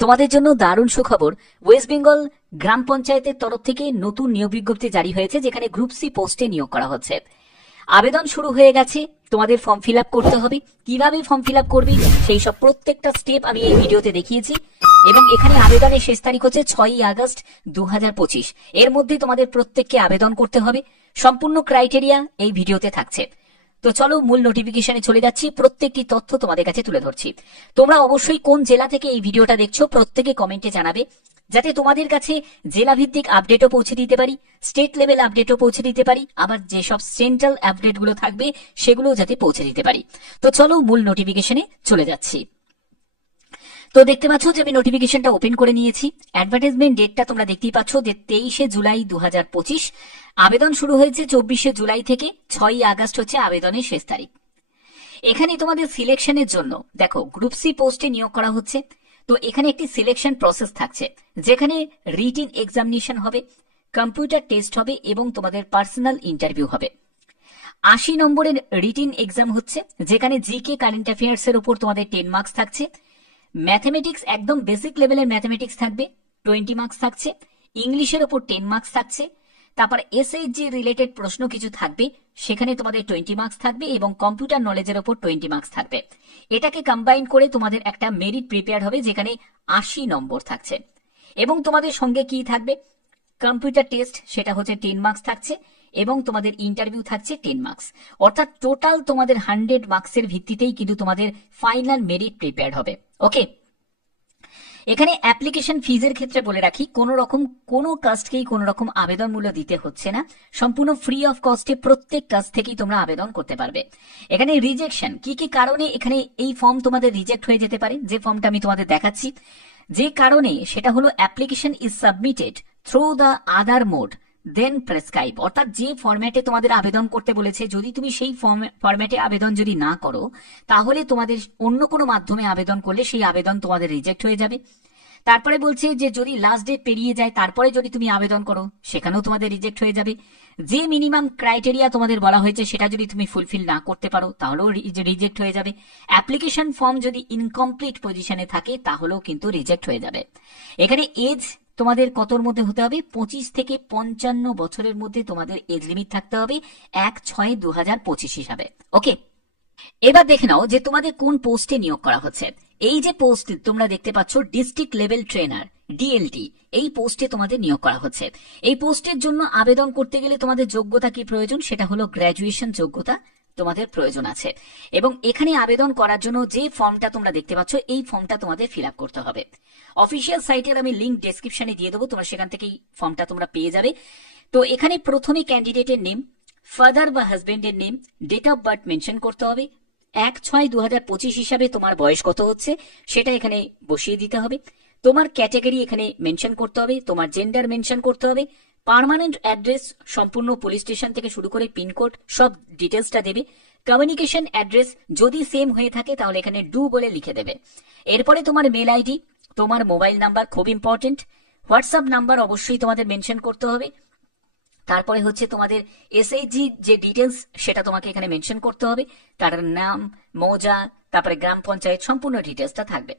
তোমাদের জন্য দারুণ সুখবর। ওয়েস্ট বেঙ্গল গ্রাম পঞ্চায়েতের তরফ থেকে নতুন নিয়োগ বিজ্ঞপ্তি জারি হয়েছে, যেখানে গ্রুপ সি পোস্টে নিয়োগ করা হচ্ছে। আবেদন শুরু হয়ে গেছে। তোমাদের ফর্ম ফিল আপ করতে হবে। কিভাবে ফর্ম ফিল আপ করবি সেই সব প্রত্যেকটা স্টেপ আমি এই ভিডিওতে দেখিয়েছি, এবং এখানে আবেদনের শেষ তারিখ হচ্ছে 6ই আগস্ট 2025। এর মধ্যে তোমাদের প্রত্যেককে আবেদন করতে হবে। সম্পূর্ণ ক্রাইটেরিয়া এই ভিডিওতে থাকছে। তো চলো মূল নোটিফিকেশনে চলে যাচ্ছি, প্রত্যেকটি তথ্য তোমাদের কাছে তুলে ধরছি। তোমরা অবশ্যই কোন জেলা থেকে এই ভিডিওটা দেখছো প্রত্যেকে কমেন্টে জানাবে, যাতে তোমাদের কাছে জেলা ভিত্তিক আপডেটও পৌঁছে দিতে পারি, স্টেট লেভেল আপডেটও পৌঁছে দিতে পারি, আবার যেসব সেন্ট্রাল আপডেটগুলো থাকবে সেগুলো যাতে পৌঁছে দিতে পারি। তো চলো মূল নোটিফিকেশনে চলে যাচ্ছি। তো দেখতে পাচ্ছ যে আমি নোটিফিকেশনটা ওপেন করে নিয়েছি। অ্যাডভার্টাইজমেন্ট ডেটটা তোমরা দেখতেই পাচ্ছ যে 23শে জুলাই 2025। আবেদন শুরু হয়েছে 24শে জুলাই থেকে, 6ই আগস্ট হচ্ছে আবেদনের শেষ তারিখ। এখানে তোমাদের সিলেকশনের জন্য দেখো গ্রুপ সি পোস্টে নিয়োগ করা হচ্ছে। তো এখানে একটি সিলেকশন প্রসেস থাকছে, যেখানে রিটিন এক্সামিনেশন হবে, কম্পিউটার টেস্ট হবে এবং তোমাদের পার্সোনাল ইন্টারভিউ হবে। 80 নম্বরের রিটিন এক্সাম হচ্ছে, যেখানে জিকে কারেন্ট অ্যাফেয়ার্স এর উপর তোমাদের 10 মার্কস থাকছে। ম্যাথমেটিক্স একদম বেসিক লেভেলের ম্যাথমেটিক্স থাকবে, 20 মার্কস থাকছে। ইংলিশের ওপর 10 মার্কস থাকছে। তারপর এসএইচজি রিলেটেড প্রশ্ন কিছু থাকবে, সেখানে তোমাদের 20 মার্কস থাকবে, এবং কম্পিউটার নলেজের ওপর 20 মার্কস থাকবে। এটাকে কম্বাইন করে তোমাদের একটা মেরিট প্রিপেয়ার হবে, যেখানে 80 নম্বর থাকছে। এবং তোমাদের সঙ্গে কি থাকবে, কম্পিউটার টেস্ট সেটা হচ্ছে 10 মার্কস থাকছে, এবং তোমাদের ইন্টারভিউ থাকছে 10 মার্কস। অর্থাৎ টোটাল তোমাদের 100 মার্কসের ভিত্তিতেই কিন্তু তোমাদের ফাইনাল মেরিট প্রিপেয়ার হবে। ওকে, এখানে অ্যাপ্লিকেশন ফিজের ক্ষেত্রে বলে রাখি, কোনো কাস্টকেই কোনো রকম আবেদন মূল্য দিতে হচ্ছে না। সম্পূর্ণ ফ্রি অফ কস্টে প্রত্যেক কাস্ট থেকেই তোমরা আবেদন করতে পারবে। এখানে রিজেকশন কি কি কারণে এখানে এই ফর্ম তোমাদের রিজেক্ট হয়ে যেতে পারে, যে ফর্মটা আমি তোমাদের দেখাচ্ছি, যে কারণে সেটা হলো application is submitted through the other mode then prescribe. অর্থাৎ যে ফরম্যাটে তোমাদের আবেদন করতে বলেছে, যদি তুমি সেই ফরম্যাটে আবেদন যদি না করো, তাহলে তোমাদের অন্য কোনো মাধ্যমে আবেদন করলে সেই আবেদন তোমাদের রিজেক্ট হয়ে যাবে। তারপরে বলছে যে যদি লাস্ট ডেট পেরিয়ে যায় তারপরে যদি তুমি আবেদন করো, সেখানেও তোমাদের রিজেক্ট হয়ে যাবে। যে মিনিমাম ক্রাইটেরিয়া তোমাদের বলা হয়েছে সেটা যদি তুমি ফুলফিল না করতে পারো, তাহলেও রিজেক্ট হয়ে যাবে। অ্যাপ্লিকেশন ফর্ম যদি ইনকমপ্লিট পজিশনে থাকে, তাহলেও কিন্তু রিজেক্ট হয়ে যাবে। এখানে এজ তোমাদের কতর মধ্যে হতে হবে, 25 থেকে 55 বছরের মধ্যে তোমাদের এজ লিমিট থাকতে হবে 1/6/2025 হিসাবে। ওকে, এবার দেখে নাও যে তোমাদের কোন পোস্টে নিয়োগ করা হচ্ছে। এই যে পোস্ট তোমরা দেখতে পাচ্ছ, ডিস্ট্রিক্ট লেভেল ট্রেনার ডিএলটি, এই পোস্টে তোমাদের নিয়োগ করা হচ্ছে। এই পোস্টের জন্য আবেদন করতে গেলে তোমাদের যোগ্যতা কি প্রয়োজন, সেটা হলো গ্র্যাজুয়েশন যোগ্যতা তোমাদের প্রয়োজন আছে। এবং এখানে আবেদন করার জন্য যে ফর্মটা তোমরা দেখতে পাচ্ছ, এই ফর্মটা তোমাদের ফিল আপ করতে হবে। অফিসিয়াল সাইটের আমি লিঙ্ক ডেসক্রিপশনে দিয়ে দেবো, তোমরা সেখান থেকেই ফর্মটা তোমরা পেয়ে যাবে। তো এখানে প্রথমে ক্যান্ডিডেটের নেম, ফাদার বা হাজবেন্ডের name, date of birth mention করতে হবে। 1/6/2025 হিসাবে তোমার বয়স কত হচ্ছে সেটা এখানে বসিয়ে দিতে হবে। তোমার ক্যাটাগরি এখানে মেনশন করতে হবে, তোমার জেন্ডার মেনশন করতে হবে, পার্মানেন্ট অ্যাড্রেস সম্পূর্ণ পুলিশ স্টেশন থেকে শুরু করে পিনকোড সব ডিটেলসটা দেবে। কমিউনিকেশন অ্যাড্রেস যদি সেম হয়ে থাকে তাহলে এখানে ডু বলে লিখে দেবে। এরপরে তোমার মেল আইডি, তোমার মোবাইল নাম্বার খুব ইম্পর্টেন্ট, হোয়াটসঅ্যাপ নাম্বার অবশ্যই তোমাদের মেনশন করতে হবে। তারপরে হচ্ছে তোমাদের এসএইচজি যে ডিটেলস সেটা তোমাকে এখানে মেনশন করতে হবে, তার নাম, মৌজা, তারপরে গ্রাম পঞ্চায়েত সম্পূর্ণ ডিটেলসটা থাকবে।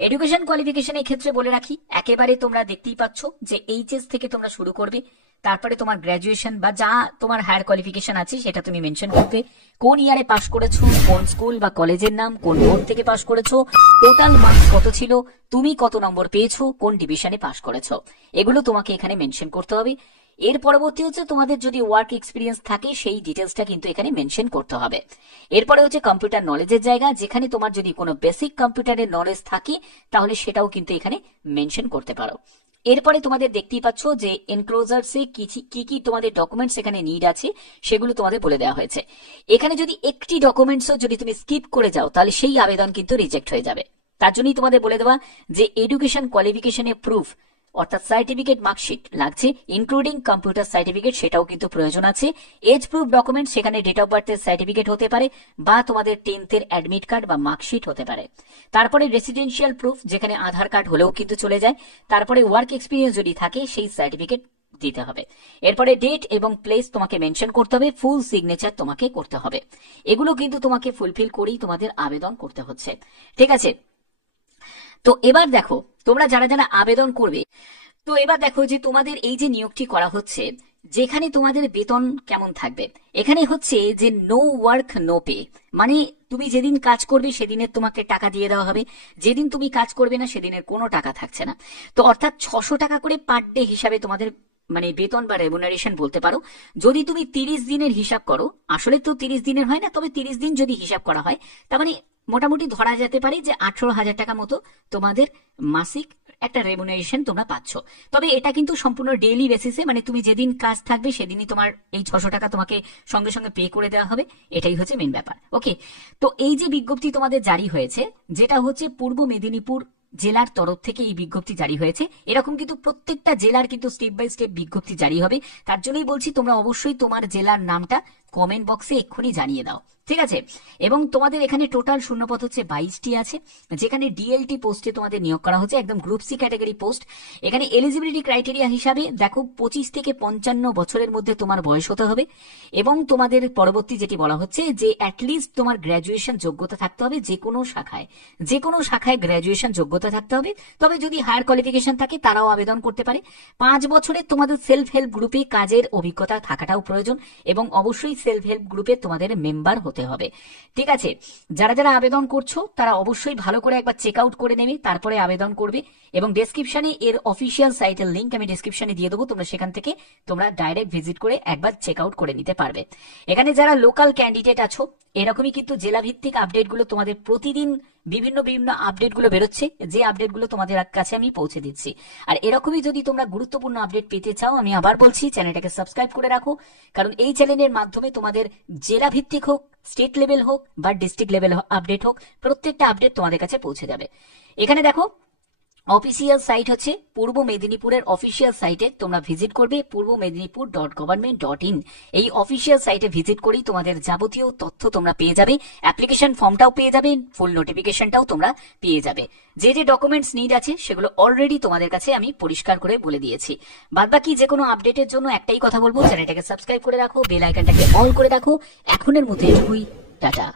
এডুকেশন কোয়ালিফিকেশনের ক্ষেত্রে বলে রাখি, একেবারে তোমরা দেখতেই পাচ্ছ যে এইচএস থেকে তোমরা শুরু করবে, তারপরে তোমার গ্র্যাজুয়েশন বা যা তোমার হায়ার কোয়ালিফিকেশন আছে সেটা তুমি মেনশন করবে। কোন ইয়ারে পাস করেছো, কোন স্কুল বা কলেজের নাম, কোন বোর্ড থেকে পাস করেছো, টোটাল মার্কস কত ছিল, তুমি কত নম্বর পেয়েছো, কোন ডিভিশনে পাস করেছো, এগুলো তোমাকে এখানে মেনশন করতে হবে। এর পরবর্তী হচ্ছে তোমাদের যদি ওয়ার্ক এক্সপিরিয়েন্স থাকে সেই ডিটেলসটা কিন্তু এখানে মেনশন করতে হবে। এরপরে হচ্ছে কম্পিউটার নলেজের জায়গা, যেখানে তোমার যদি কোনো বেসিক কম্পিউটারের নলেজ থাকে তাহলে সেটাও কিন্তু এখানে মেনশন করতে পারো। এরপরে তোমাদের দেখতেই পাচ্ছ যে এনক্লোজার্সে কি কি তোমাদের ডকুমেন্টস এখানে নিড আছে সেগুলো তোমাদের বলে দেওয়া হয়েছে। এখানে যদি একটি ডকুমেন্টসও যদি তুমি স্কিপ করে যাও তাহলে সেই আবেদন কিন্তু রিজেক্ট হয়ে যাবে। তার জন্যই তোমাদের বলে দেওয়া যে এডুকেশন কোয়ালিফিকেশনের প্রুফ অর্থাৎ সার্টিফিকেট মার্কশিট লাগছে, ইনক্লুডিং কম্পিউটার সার্টিফিকেট, সেটাও কিন্তু প্রয়োজন আছে। এজ প্রুফ ডকুমেন্ট, সেখানে ডেট অফ বার্থের সার্টিফিকেট হতে পারে বা তোমাদের 10th অ্যাডমিট কার্ড বা মার্কশিট হতে পারে। তারপরে রেসিডেন্সিয়াল প্রুফ, যেখানে আধার কার্ড হলেও কিন্তু চলে যায়। তারপরে ওয়ার্ক এক্সপিরিয়েন্স যদি থাকে সেই সার্টিফিকেট দিতে হবে। এরপরে ডেট এবং প্লেস তোমাকে মেনশন করতে হবে, ফুল সিগনেচার তোমাকে করতে হবে। এগুলো কিন্তু তোমাকে ফুলফিল করেই তোমাদের আবেদন করতে হচ্ছে। ঠিক আছে, তো এবার দেখো তোমরা যারা যারা আবেদন করবে, তো এবার দেখো যে তোমাদের এই যে নিয়োগটি করা হচ্ছে, যেখানে তোমাদের বেতন কেমন থাকবে, এখানে হচ্ছে যে নো ওয়ার্ক নো পে, মানে তুমি যেদিন কাজ করবে সেদিনের তোমাকে টাকা দিয়ে দেওয়া হবে, যেদিন তুমি কাজ করবে না সেদিনের কোনো টাকা থাকছে না। তো অর্থাৎ 600 টাকা করে পার ডে হিসাবে তোমাদের মানে বেতন বা রেমুনারেশন বলতে পারো। যদি তুমি 30 দিনের হিসাব করো, আসলে তো 30 দিনের হয় না, তবে 30 দিন যদি হিসাব করা হয়, তার মানে মোটামুটি ধরা যেতে পারে যে 18,000 টাকা মতো তোমাদের মাসিক একটা রেমুনারেশন তোমরা পাচ্ছ। তবে এটা কিন্তু সম্পূর্ণ ডেইলি বেসিসে, মানে তুমি যেদিন কাজ থাকবে সেদিনই তোমার এই 600 টাকা তোমাকে সঙ্গে সঙ্গে পে করে দেওয়া হবে, এটাই হচ্ছে মেন ব্যাপার। ওকে, তো এই যে বিজ্ঞপ্তি তোমাদের জারি হয়েছে, যেটা হচ্ছে পূর্ব মেদিনীপুর জেলার তরফ থেকে এই বিজ্ঞপ্তি জারি হয়েছে, এরকম কিন্তু প্রত্যেকটা জেলার কিন্তু স্টেপ বাই স্টেপ বিজ্ঞপ্তি জারি হবে। তার জন্যই বলছি তোমরা অবশ্যই তোমার জেলার নামটা কমেন্ট বক্সে এক্ষুনি জানিয়ে দাও, ঠিক আছে? এবং তোমাদের এখানে টোটাল শূন্যপদ হচ্ছে 22টি আছে, যেখানে ডিএলটি পোস্টে তোমাদের নিয়োগ করা হচ্ছে, একদম গ্রুপ সি ক্যাটাগরি পোস্ট। এখানে এলিজিবিলিটি ক্রাইটেরিয়া হিসাবে দেখো 25 থেকে 55 বছরের মধ্যে তোমার বয়স হতে হবে, এবং তোমাদের পরবর্তী যেটি বলা হচ্ছে যে অ্যাটলিস্ট তোমার গ্র্যাজুয়েশন যোগ্যতা থাকতে হবে, যে কোনো শাখায় গ্র্যাজুয়েশন যোগ্যতা থাকতে হবে। তবে যদি হায়ার কোয়ালিফিকেশন থাকে তারাও আবেদন করতে পারে। 5 বছরের তোমাদের সেলফ হেল্প গ্রুপে কাজের অভিজ্ঞতা থাকাটাও প্রয়োজন, এবং অবশ্যই সেলফ হেল্প গ্রুপে তোমাদের মেম্বার হতে হবে, ঠিক আছে? যারা যারা আবেদন করছো তারা অবশ্যই ভালো করে একবার চেক আউট করে নেবে, তারপরে আবেদন করবে। এবং ডেসক্রিপশনে এর অফিসিয়াল সাইটের লিঙ্ক আমি ডেসক্রিপশনে দিয়ে দেবো, তোমরা সেখান থেকে তোমরা ডাইরেক্ট ভিজিট করে একবার চেক আউট করে নিতে পারবে। এখানে যারা লোকাল ক্যান্ডিডেট আছো, এরকমই কিন্তু জেলা ভিত্তিক আপডেটগুলো তোমাদের প্রতিদিন বিভিন্ন বিভিন্ন আপডেটগুলো বেরোচ্ছে, যে আপডেটগুলো তোমাদের কাছে আমি পৌঁছে দিচ্ছি। আর এরকমই যদি তোমরা গুরুত্বপূর্ণ আপডেট পেতে চাও, আমি আবার বলছি চ্যানেলটাকে সাবস্ক্রাইব করে রাখো, কারণ এই চ্যানেলের মাধ্যমে তোমাদের জেলা ভিত্তিক হোক, স্টেট লেভেল হোক বা ডিস্ট্রিক্ট লেভেল আপডেট হোক, প্রত্যেকটা আপডেট তোমাদের কাছে পৌঁছে যাবে। এখানে দেখো অফিসিয়াল সাইট হচ্ছে পূর্ব মেদিনীপুরের অফিসিয়াল সাইটে তোমরা ভিজিট করবে, purboMedinipur.government.in। এই অফিসিয়াল সাইটে ভিজিট করেই তোমাদের যাবতীয় তথ্য তোমরা পেয়ে যাবে, অ্যাপ্লিকেশন ফর্মটাও পেয়ে যাবে, ফুল নোটিফিকেশনটাও তোমরা পেয়ে যাবে। যে যে ডকুমেন্টস নিড আছে সেগুলো অলরেডি তোমাদের কাছে আমি পরিষ্কার করে বলে দিয়েছি। বাদবাকি যে কোনো আপডেটের জন্য একটাই কথা বলবো, চ্যানেলটাকে সাবস্ক্রাইব করে রাখো, বেল আইকনটাকে অল করে রাখো। এখনের মতো এটুকুই, টাটা।